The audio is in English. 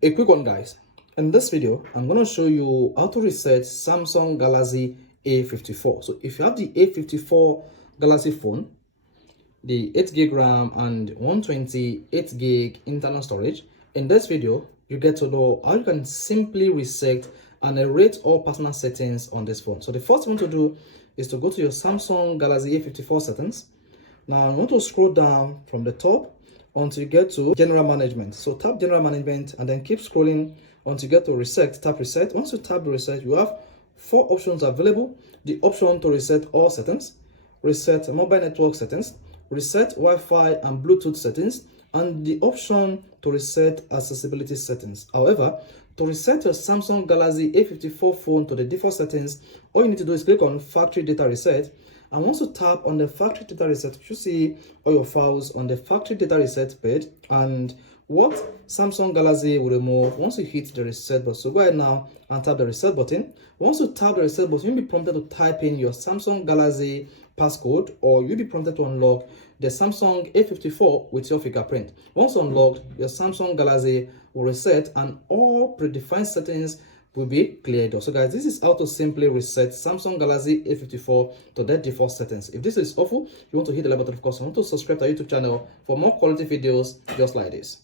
A quick one, guys. In this video, I'm going to show you how to reset Samsung Galaxy A54. So if you have the A54 Galaxy phone, the 8 gig RAM and 128 gig internal storage, in this video, you get to know how you can simply reset and erase all personal settings on this phone. So the first thing you want to do is to go to your Samsung Galaxy A54 settings. Now I want to scroll down from the top until you get to general management. So tap general management and then keep scrolling until you get to reset. Tap reset. Once you tap the reset, you have 4 options available. The option to reset all settings, reset mobile network settings, reset Wi-Fi and Bluetooth settings, and the option to reset accessibility settings. However, to reset your Samsung Galaxy A54 phone to the default settings, all you need to do is click on factory data reset. And once you tap on the factory data reset, you see all your files on the factory data reset page and what Samsung Galaxy will remove once you hit the reset button. So go ahead now and tap the reset button. Once you tap the reset button, you'll be prompted to type in your Samsung Galaxy passcode, or you'll be prompted to unlock the Samsung A54 with your fingerprint. Once unlocked, your Samsung Galaxy will reset and all predefined settings will be cleared off. So guys, this is how to simply reset Samsung Galaxy A54 to their default settings. If this is awful, you want to hit the like button, of course. You want to subscribe to our YouTube channel for more quality videos just like this.